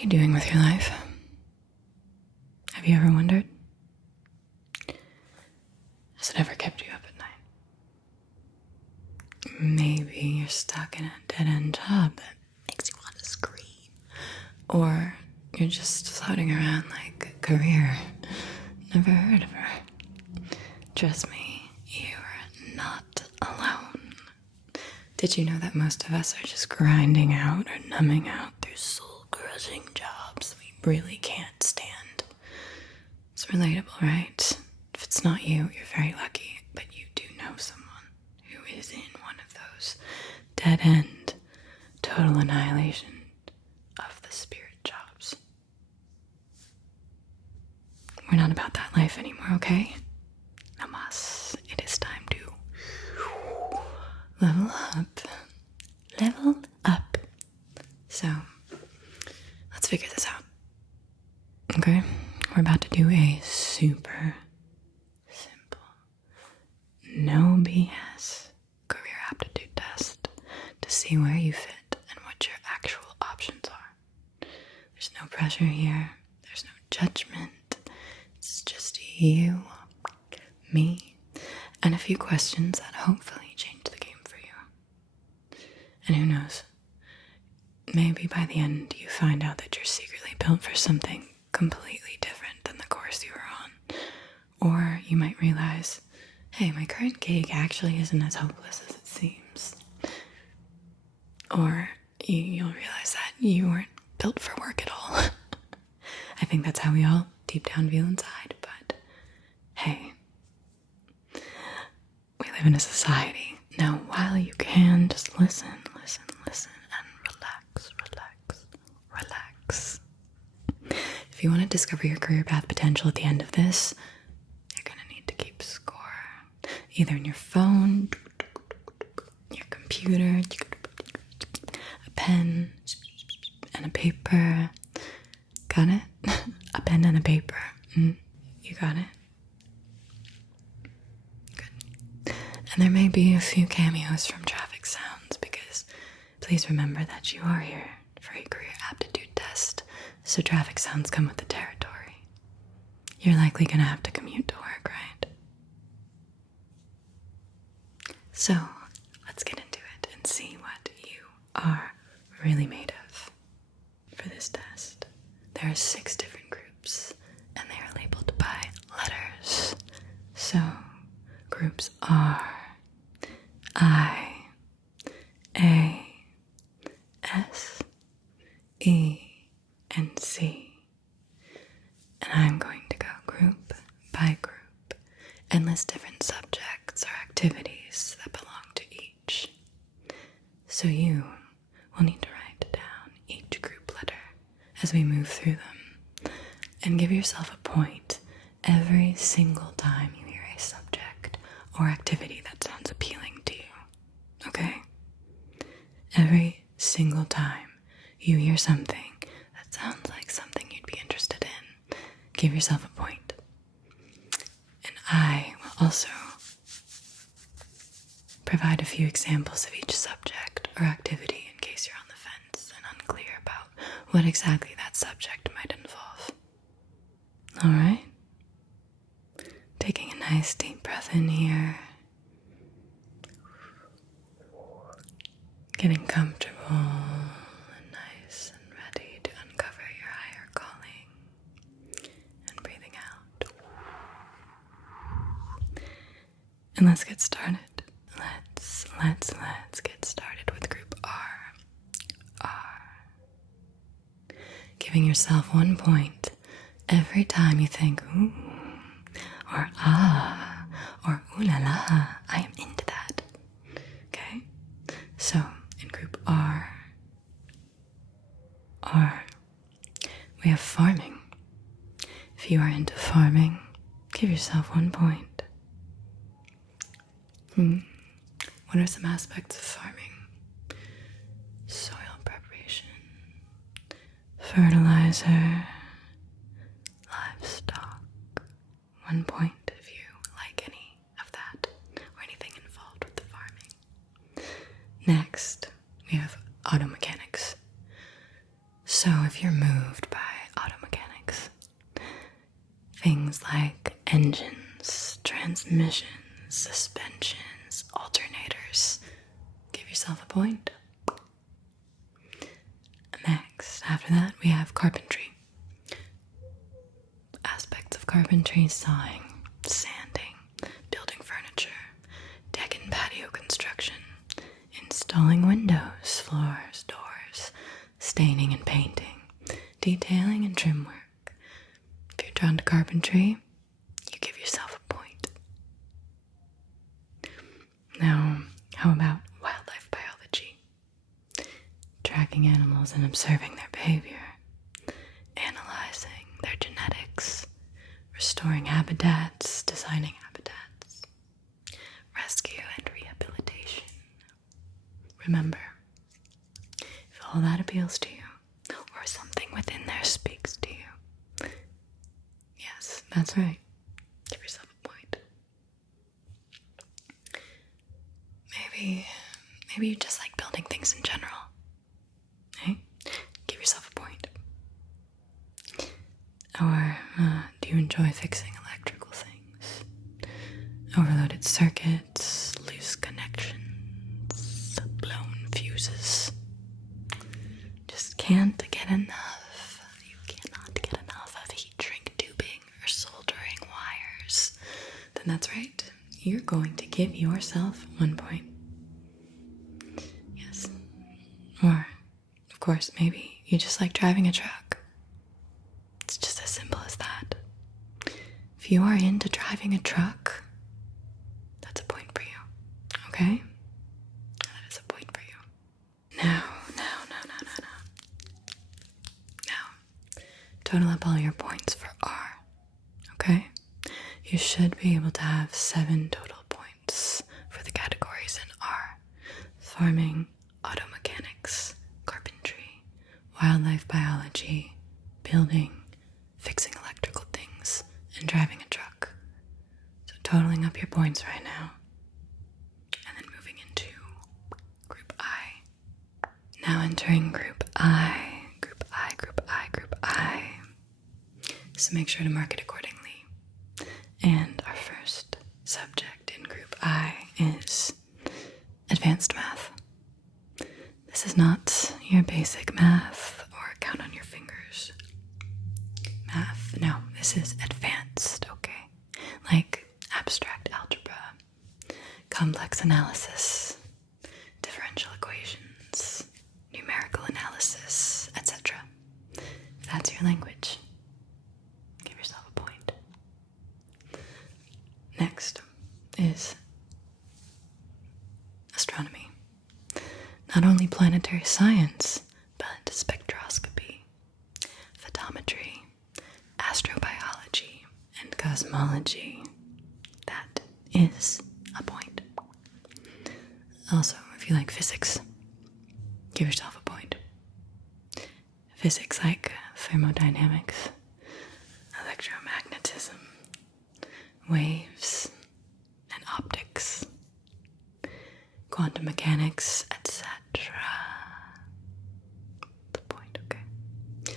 you doing with your life? Have you ever wondered? Has it ever kept you up at night? Maybe you're stuck in a dead-end job that makes you want to scream. Or you're just floating around like a career. Never heard of her. Trust me, you're not alone. Did you know that most of us are just grinding out or numbing out through soul-crushing jobs we really can't stand? It's relatable, right? If it's not you, you're very lucky, but you do know someone who is in one of those dead-end, total annihilation of the spirit jobs. We're not about that life anymore, okay? Namas, it is time to level up. Level up. So, let's figure this out. Okay? We're about to do a super simple, no BS career aptitude test to see where you fit and what your actual options are. There's no pressure here. There's no judgment. It's just you, me, and a few questions that hopefully change the game for you. And who knows, maybe by the end you find out that you're secretly built for something completely different than the course you were on. Or you might realize, hey, my current gig actually isn't as hopeless as it seems. Or you'll realize that you weren't built for work at all. I think that's how we all deep down feel inside, but hey, we live in a society. Now, while you can, just listen, and relax. If you want to discover your career path potential at the end of this, you're going to need to keep score. Either in your phone, your computer, a pen, and a paper. Got it? A pen and a paper. You got it? Good. And there may be a few cameos from traffic sounds because please remember that you are here for a career aptitude test, so traffic sounds come with the territory. You're likely going to have to commute to work, right? So, let's get into it and see what you are really made of for this test. There are 6 different groups, and they are labeled by letters. So, groups are I, A, S, E, and C. And I'm going to go group by group and list different subjects or activities that belong to each. So you will need to write down each group letter as we move through them, and give yourself a point every single time you hear a subject or activity that sounds appealing to you, okay? Every single time you hear something that sounds like something you'd be interested in, give yourself a point. And I will also provide a few examples of each subject or activity in case you're on the fence and unclear about what exactly that subject might involve. Alright? Taking a nice deep breath in here. Getting comfortable and nice and ready to uncover your higher calling. And breathing out. And let's get started. Let's get started with group R. Giving yourself 1 point every time you think, ooh, or ah, or ooh la la, I am into that. Okay? So, in group R, we have farming. If you are into farming, give yourself 1 point. What are some aspects of farming? Soil preparation, fertilizer, livestock. 1 point if you like any of that or anything involved with the farming. Next, we have auto mechanics. So if you're are moved by auto mechanics. Things like engines, transmissions, suspensions, alternators. Give yourself a point. Next, after that, we have carpentry. Aspects of carpentry: sawing, sanding, building furniture, deck and patio construction, installing windows, floors, doors, staining and painting, detailing and trim work. If you're drawn to carpentry, you give yourself a point. Now, how about wildlife biology? Tracking animals and observing their behavior, analyzing their genetics, restoring habitats, designing habitats, rescue and rehabilitation. Remember, if all that appeals to you, or something within there speaks to you, yes, that's right, give yourself a point. Maybe you just like building things in general. Hey, give yourself a point. Or do you enjoy fixing electrical things? Overloaded circuits, loose connections, blown fuses. Just can't get enough. You cannot get enough of heat shrink tubing or soldering wires. Then that's right. You're going to give yourself 1 point. Yes. Or, of course, maybe you just like driving a truck. It's just as simple as that. If you are into driving a truck, that's a point for you. Okay? That is a point for you. Now, total up all your points for R. Okay? You should be able to have 7 total points for the categories in R: farming, auto mechanics, carpentry, wildlife biology, building, fixing electrical things, and driving a truck. So totaling up your points right now, and then moving into group I. Now entering group I. So make sure to mark it accordingly. And our first subject in group I is advanced math. This is not your basic math or count on your fingers math. No, this is advanced, okay? Like abstract algebra, complex analysis, differential equations, numerical analysis, etc. If that's your language, give yourself a point. Next is astronomy. Not only planetary science, but spectroscopy, photometry, astrobiology, and cosmology. That is a point. Also, if you like physics, give yourself a point. Physics like thermodynamics, electromagnetism, waves, and optics, quantum mechanics, etc. The point, okay.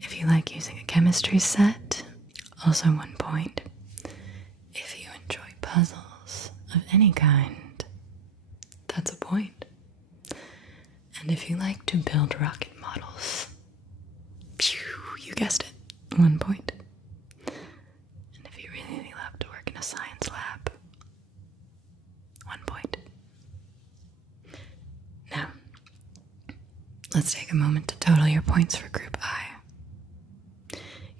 If you like using a chemistry set, also 1 point. If you enjoy puzzles of any kind, that's a point. And if you like to build rocket models, you guessed it, 1 point. And if you really love to work in a science lab, 1 point. Now, let's take a moment to total your points for group I.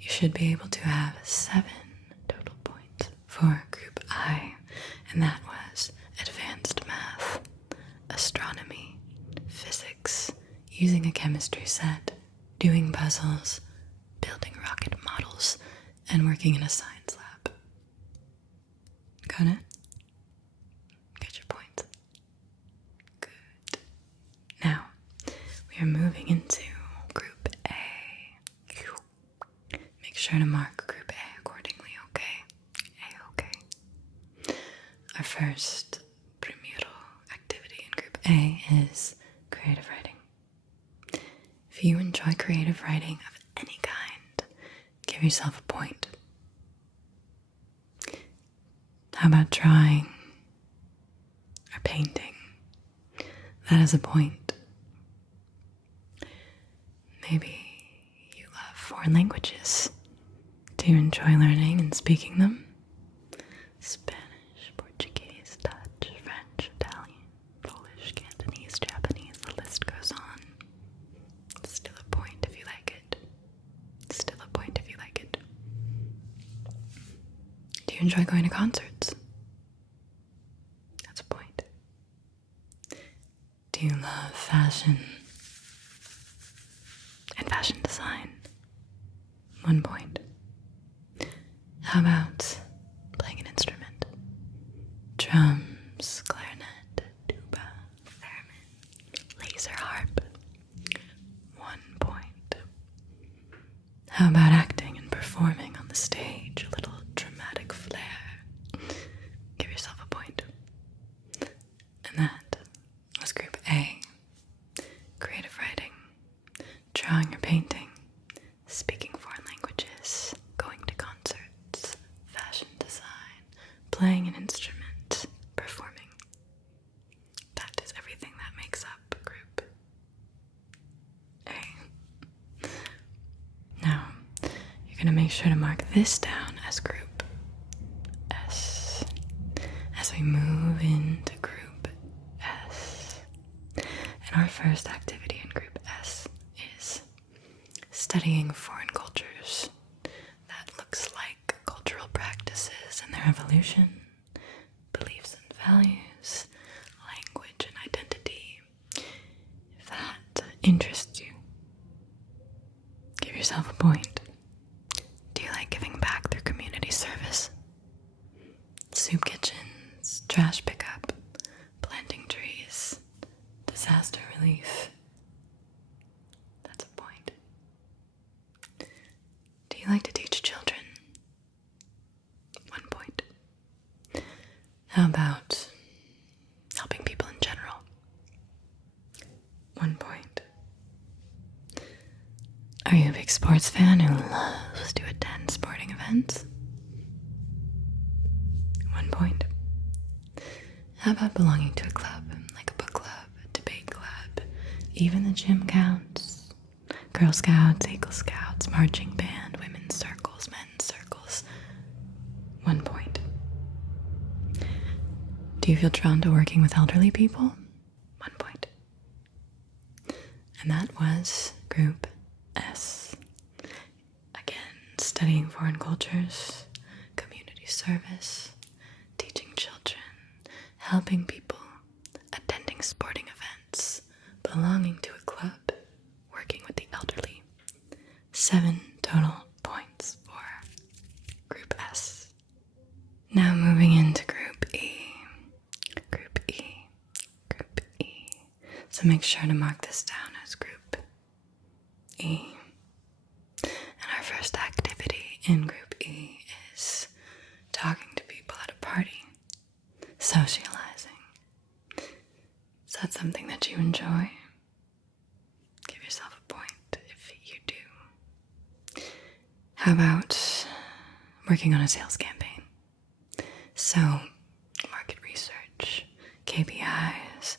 You should be able to have 7 total points for group I, and that was advanced math, astronomy, physics, using a chemistry set, doing puzzles, building rocket models, and working in a science lab. Got it? Get your points. Good. Now, we are moving into group A. Make sure to mark group A accordingly, okay? A-okay. Our first premural activity in group A is creative writing. If you enjoy creative writing of any kind, give yourself a point. How about drawing or painting? That is a point. Maybe you love foreign languages. Do you enjoy learning and speaking them? Spanish, Portuguese, Dutch, French, Italian, Polish, Cantonese, Japanese, the list goes on. Still a point if you like it. Still a point if you like it. Do you enjoy going to concerts? That's a point. Do you love fashion and fashion design? 1 point. How about playing an instrument? Drums, clarinet, tuba, theremin, laser harp. 1 point. How about acting and performing on the stage? A little dramatic flair. Give yourself a point. And that was Group A. Creative writing, drawing or painting, speaking foreign languages, going to concerts, fashion design, playing an instrument, performing. That is everything that makes up Group A. Now, you're going to make sure to mark this down as Group S. As we move into Group S. And our first activity in Group S is studying foreign cultures. That looks like cultural practices and their evolution, beliefs and values, language and identity. If that interests you, give yourself a point. Do you like giving back through community service? Soup kitchens, trash pickup, planting trees, disaster relief. That's a point. Do you like to teach children? 1 point. How about helping people in general? 1 point. Are you a big sports fan who loves to attend sporting events? 1 point. How about belonging to a club, like a book club, a debate club, even the gym counts? Girl Scouts, Eagle Scouts, marching band, women's circles, men's circles. 1 point. Do you feel drawn to working with elderly people? 1 point. And that was Group S. Again, studying foreign cultures, community service, teaching children, helping people, attending sporting events, belonging to a club, working with the elderly. 7 total points for Group S. Now moving into Group E. Group E. Group E. So make sure to mark this down as Group E. And our first activity in Group E is talking to people at a party, socializing. Is that something that you enjoy? Give yourself a point if you do. How about working on a sales campaign? So, market research, KPIs,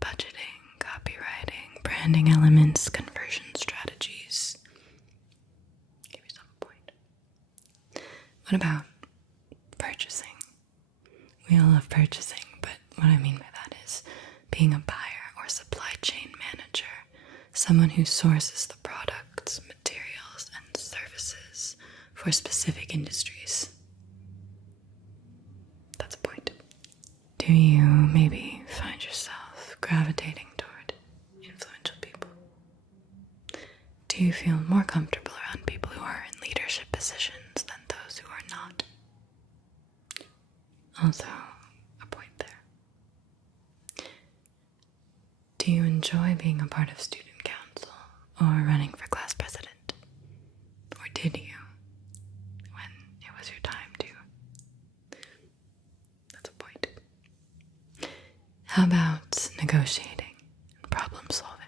budgeting, copywriting, branding elements, conversion strategies. Give yourself a point. What about purchasing? We all love purchasing, but what I mean by that is being a buyer or supply chain manager, someone who sources the products, materials, and services for specific industries. That's a point. Do you maybe find yourself gravitating toward influential people? Do you feel more comfortable around people who are in leadership positions than those who are not? Also, a point there. Do you enjoy being a part of student council or running for class president? Or did you, when it was your time to? That's a point. How about negotiating and problem solving?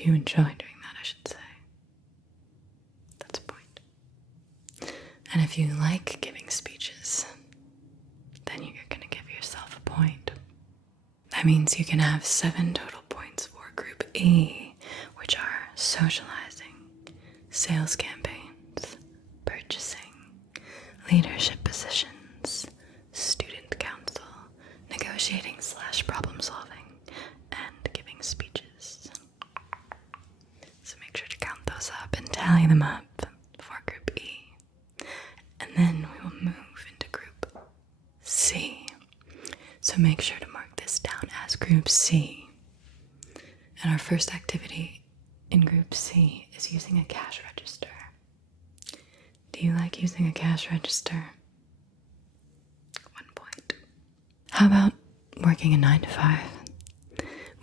Do you enjoy doing that, I should say? That's a point. And if you like giving speeches, then you're going to give yourself a point. That means you can have 7 total points for Group E, which are socializing, sales campaigns, purchasing, leadership positions, student council, negotiating/problem solving, and giving speeches. So make sure to count those up and tally them up for Group E. And then we will move into Group C. So make sure to mark this down as Group C. And our first activity in Group C is using a cash register. Do you like using a cash register? 1 point. How about working a 9 to 5?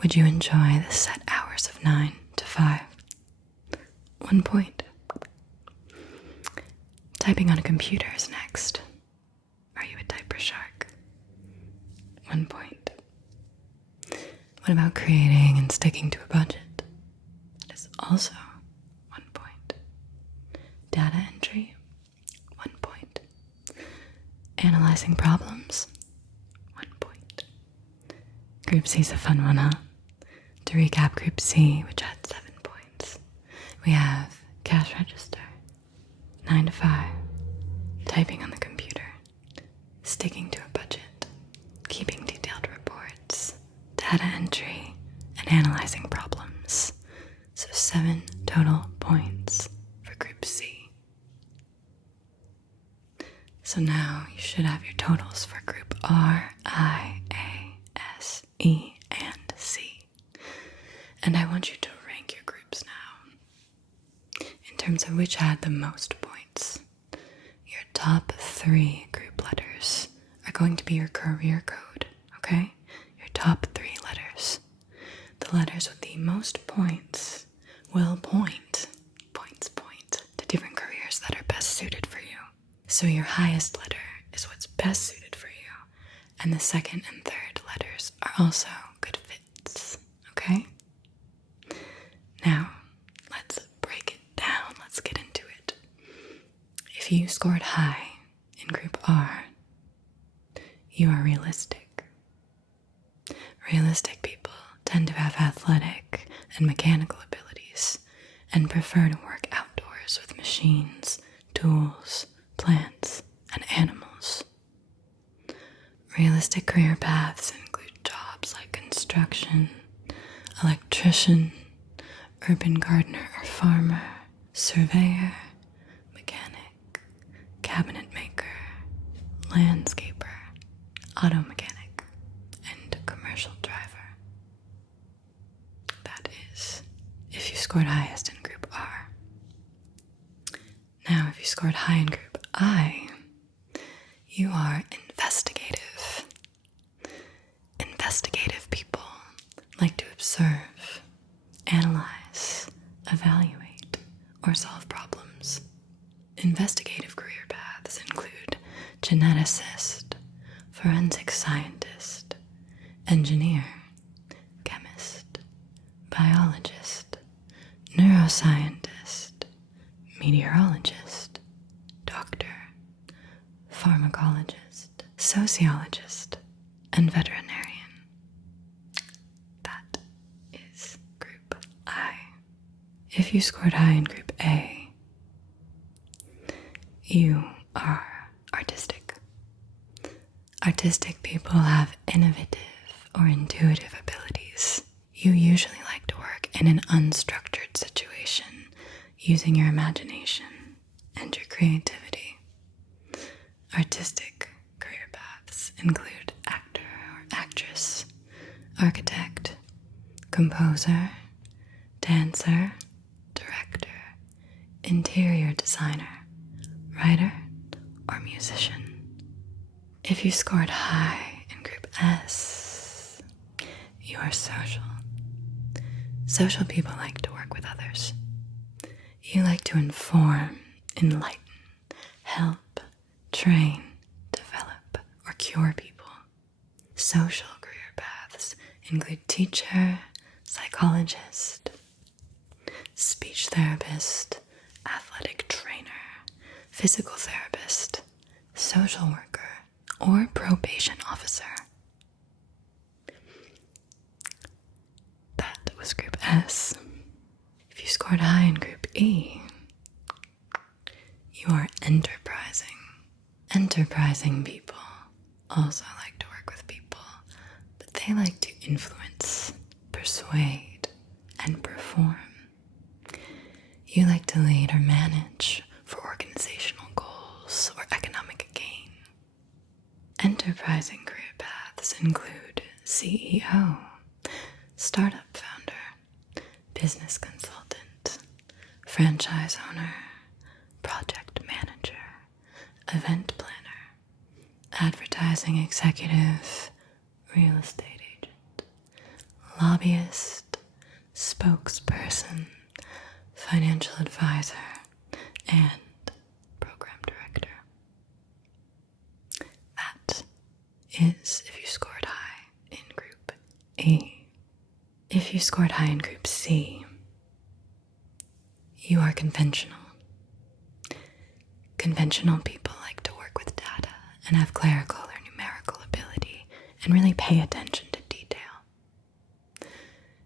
Would you enjoy the set hours of 9 to 5? 1 point. Typing on a computer is next. Are you a typer shark? 1 point. What about creating and sticking to a budget? That is also 1 point. Data entry? 1 point. Analyzing problems? 1 point. Group C is a fun one, huh? To recap Group C, which had 7 points, we have cash register, 9 to 5, typing on the computer, sticking to a budget, keeping detailed reports, data entry, and analyzing problems. So 7 total points for Group C. So now you should have your totals for Group R, I, A, S, E, and C. And I want you to rank your groups now in terms of which had the most points. Your top 3 group letters are going to be your career code, okay? Your top 3 letters. The letters with the most points will point to different careers that are best suited for you. So your highest letter is what's best suited for you, and the second and third letters are also good fits, okay? Now, let's break it down. Let's get into it. If you scored high in Group R, you are realistic. Realistic people tend to have athletic and mechanical abilities and prefer to work outdoors with machines, tools, plants, and animals. Realistic career paths include jobs like construction, electrician, urban gardener or farmer, surveyor, mechanic, cabinet maker, landscaper, auto mechanic, and commercial driver. That is, if you scored highest in Group R. Now, if you scored high in Group I, you are investigative. Investigative people like to observe, analyze, evaluate, or solve problems. Investigative career paths include geneticist, forensic scientist, engineer, chemist, biologist, neuroscientist, meteorologist, doctor, pharmacologist, sociologist, and veterinarian. That is Group I. If you scored high in Group A, you are artistic. Artistic people have innovative or intuitive abilities. You usually like to work in an unstructured situation using your imagination and your creativity. Artistic career paths include actor or actress, architect, composer, dancer, director, interior designer, writer, or musician. If you scored high in Group S, you are social. Social people like to work with others. You like to inform, enlighten, help, train, develop, or cure people. Social career paths include teacher, psychologist, therapist, athletic trainer, physical therapist, social worker, or probation officer. That was Group S. If you scored high in Group E, you are enterprising. Enterprising people also like to work with people, but they like to influence, persuade, and perform. You like to lead or manage for organizational goals or economic gain. Enterprising career paths include CEO, startup founder, business consultant, franchise owner, project manager, event planner, advertising executive, real estate agent, lobbyist, spokesperson, financial advisor, and program director. That is if you scored high in Group A. If you scored high in Group C, you are conventional. Conventional people like to work with data and have clerical or numerical ability and really pay attention to detail.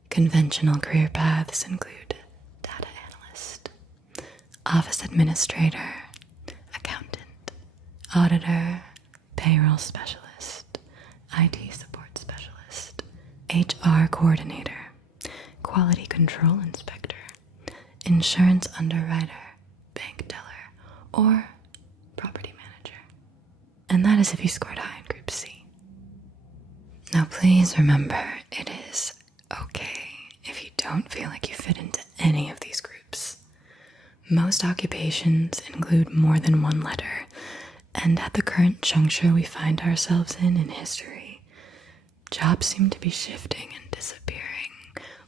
Conventional career paths include data analyst, office administrator, accountant, auditor, payroll specialist, IT support specialist, HR coordinator, quality control inspector, insurance underwriter, bank teller, or property manager. And that is if you scored high in Group C. Now please remember, it is okay if you don't feel like you fit into any of these groups. Most occupations include more than one letter, and at the current juncture we find ourselves in history, jobs seem to be shifting and disappearing,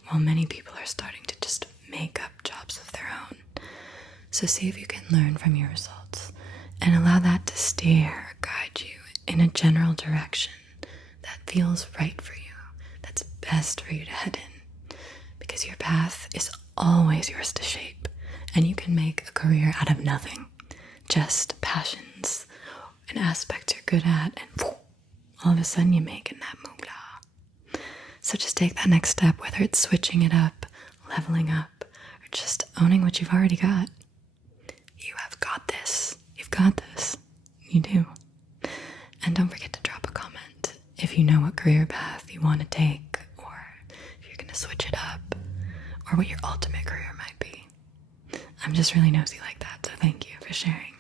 while many people are starting to just make up jobs of their own. So see if you can learn from your results and allow that to steer or guide you in a general direction that feels right for you, that's best for you to head in. Because your path is always yours to shape, and you can make a career out of nothing. Just passions and aspects you're good at, and all of a sudden you make in that moolah. So just take that next step, whether it's switching it up, leveling up, or just owning what you've already got. You have got this. You've got this. You do. And don't forget to drop a comment if you know what career path you want to take, or if you're going to switch it up, or what your ultimate career might be. I'm just really nosy like that, so thank you for sharing.